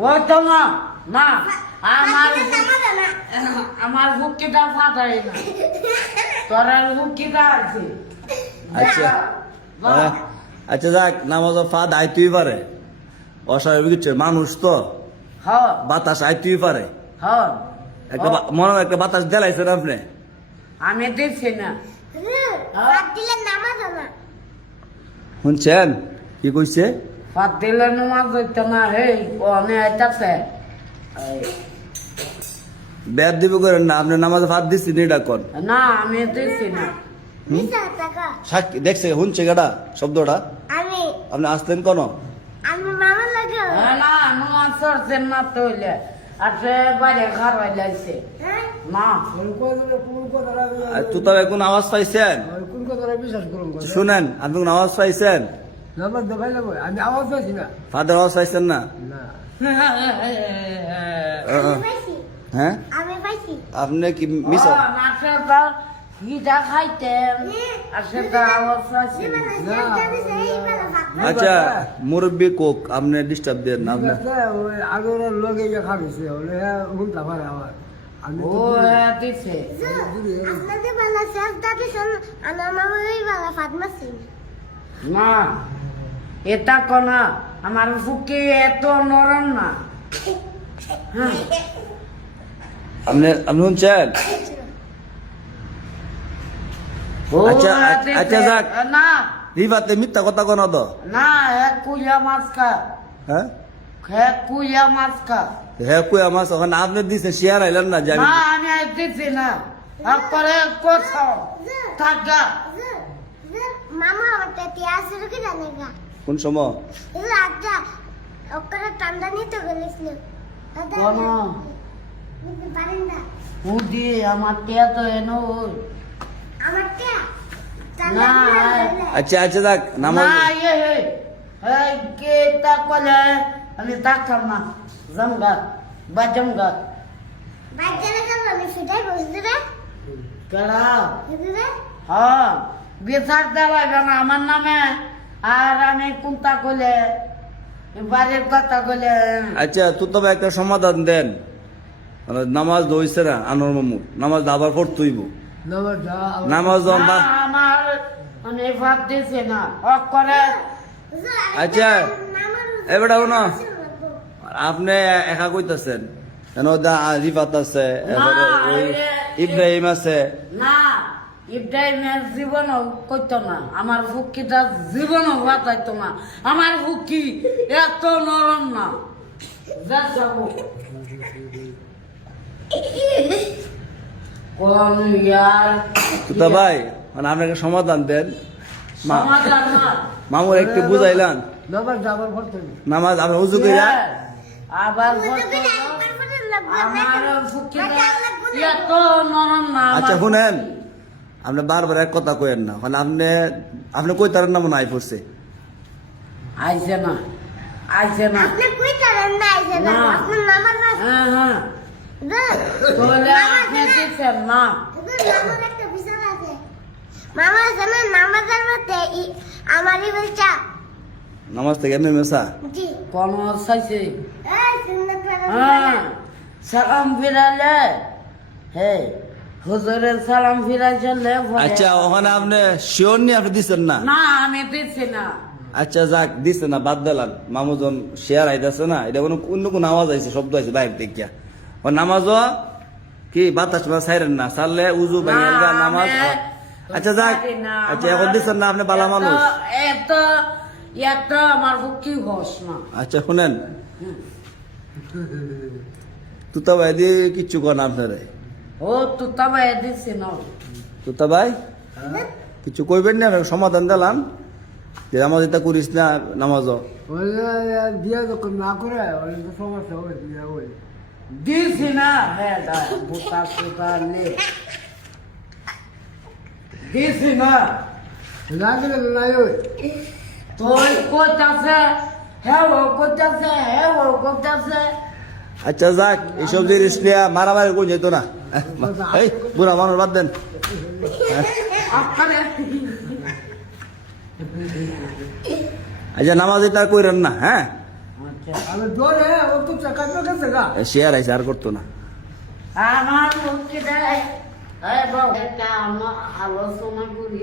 ওই তো না না আমার হুকিটা ফাটাই না তোর হুকিটা আছে আচ্ছা আচ্ছা যাক নামাজ ফাদ আইতেই পারে অস্বাভাবিক কিছু মানুষ তো হ্যাঁ বাতাস আইতেই পারে হ্যাঁ একটা মনে হয় একটা বাতাস দেলাইছেন আপনি আমি দিচ্ছি না শুনছেন কি কইছে ফাট দিলে নামাজ হইতো না হে অনে আইতাছে বেদ দিব করেন না আপনি নামাজ ফাদ দিচ্ছি এটা কর না আমি দিচ্ছি না সাক্ষী দেখছে শুনছে গাটা শব্দটা আপনি আসলেন কোন না নামাজ চড়ছেন না তৈলে আছে বাইরে ঘর হইলাইছে না তুই তো এখন আওয়াজ পাইছেন শুনেন আপনি কোন আওয়াজ পাইছেন আমি আওয়াজ পাইছি না ফাদের আওয়াজ পাইছেন না হ্যাঁ আপনি কি মিস গিটা খাইতেন আসে আওয়াজ আছে আচ্ছা মুরব্বী কোক আপনি ডিস্টার্ব দেন না আপনি আগের লগে খাবিছে বলে উল্টা পারে আমার ও দিছে না এটা কোনা আমার ফুকি এত নরম না আপনি আপনি শুনছেন আচ্ছা আচ্ছা যাক না রিভাতে মিথ্যা কথা কোন তো না কুইয়া মাছ খা হ্যাঁ কুইয়া মাছ খা হ্যাঁ কই আমার ওখানে আপনি দিচ্ছেন শেয়ার আইলেন না জানি না আমি দিচ্ছি না তারপরে কোথাও থাকা মামা আমার তেতি আসে কি জানে গা কোন সময় এই আচ্ছা ওকরে ঠান্ডা নিতে গেলিস না কোন নিতে পারেন না উদি আমার টিয়া তো এনো আমার তে না আচ্ছা আচ্ছা যাক নামাজ না এই কে তা কলে আমি তাকাম না জমগা বাজমগা বাচ্চারা কেন আমি সেটাই বুঝতে রে কেডা বুঝতে রে হ্যাঁ বিচার দেওয়া না আমার নামে আর আমি কোনটা কলে বাড়ির কথা কলে আচ্ছা তুই তবে একটা সমাধান দেন মানে নামাজ দইছে না আনোর মামু নামাজ আবার পড়তেইব নামাজ আমার মানে ভাব দিছে না অফ করে আচ্ছা এবারে শুনো আপনি একা কইতাছেন কেন রিফাত আছে এবারে ওই ইব্রাহিম আছে না ইব্রাহিমের জীবনও করতো না আমার ফুকিটা জীবনও বাঁচাইতো না আমার ফুকি এত নরম না যা যাবো কোন ইয়ার তো ভাই মানে আপনাকে সমাধান দেন সমাধান না মামুর একটু বুঝাইলান নামাজ আপনি উজু কইরা আবার আমার ফুকিটা এত নরম না আচ্ছা শুনেন আপনি বারবার এক কথা কইেন না মানে আপনি কই তার নাম নাই পড়ছে আইছে না আইছে না আপনি কই করেন না আইছে না আপনার নামাজ না হ্যাঁ তোলে আপনি দিচ্ছেন না নামাজ একটা বিষয় আছে মামা জানেন নামাজের মধ্যে আমারই বলছা নামাজ থেকে এমনি মেসা জি কোন চাইছে এই সুন্নাত হ্যাঁ সালাম ফিরালে হে হুজুরের সালাম ফিরাইলে আচ্ছা ওখানে আপনি শিওর নি আপনি দিচ্ছেন না না আমি দিচ্ছি না আচ্ছা যাক দিচ্ছে না বাদ দিলাম মামুজন শেয়ার আইতাছে না এটা কোনো অন্য কোনো আওয়াজ আইছে শব্দ আছে বাইরে দেখিয়া ও নামাজও কি বাতাস বা সাইরেন না সারলে উজু ভাঙিয়া নামাজ আচ্ছা যাক আচ্ছা এখন দিচ্ছেন না আপনি বালা মানুষ এত এত আমার কি ঘষ না আচ্ছা শুনেন তুতা ভাই দিয়ে কিচ্ছু কন আপনারে ও তুতা ভাই দিচ্ছি না তুতা ভাই কিছু কইবেন না সমাধান দিলাম যে নামাজ এটা করিস না নামাজও বিয়ে যখন না করে সমস্যা হবে বিয়ে হবে দিছি না হ্যাঁ বুতা সুতা নে দিছি না লাগলে নাই ওই তোর কোথাছে হ্যাঁ ও কোথাছে আচ্ছা যাক এইসব জিনিস নিয়ে মারামারি করে যেত না এই বুড়া মানুষ বাদ দেন আচ্ছা নামাজ এটা কইরেন না, হ্যাঁ? আচ্ছা আমি দৌড়ে ও তো কাজে গেছে গা শেয়ার আইসে আর করতো না। আমার ভক্তিটা এই বাবা একটা আলোচনা করি।